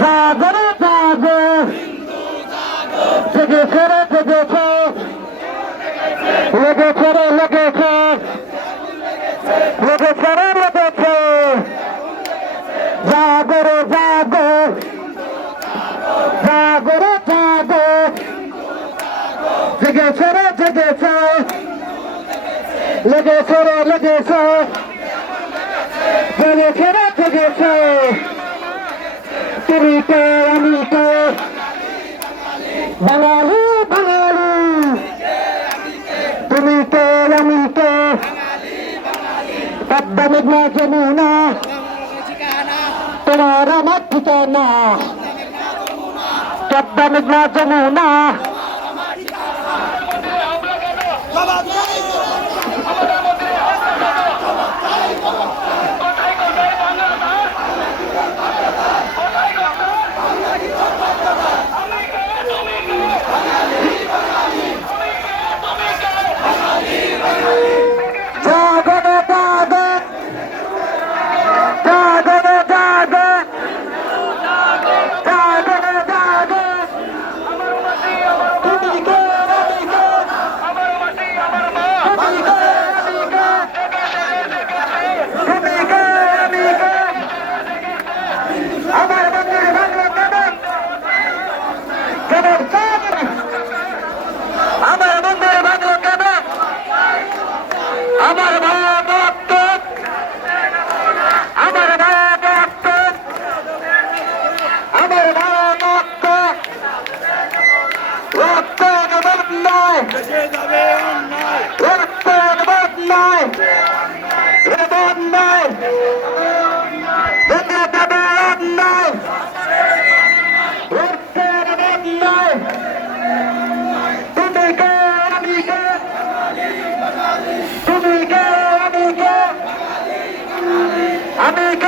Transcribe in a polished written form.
জাগো জাগো জেগেছে রে জেগেছে লেগেছে রে লেগেছে লেগেছে রে লেগেছে জাগো রে জাগো জাগো রে জাগো জেগেছে রে জেগেছে লেগেছে রে লেগেছে জেগেছে রে জেগেছে তুমি কে আমি কে বাঙালি বাঙালি তুমি কে আমি কে পদ্মা মেঘনা যমুনা তোমার আমার ঠিকানা পদ্মা মেঘনা যমুনা আমি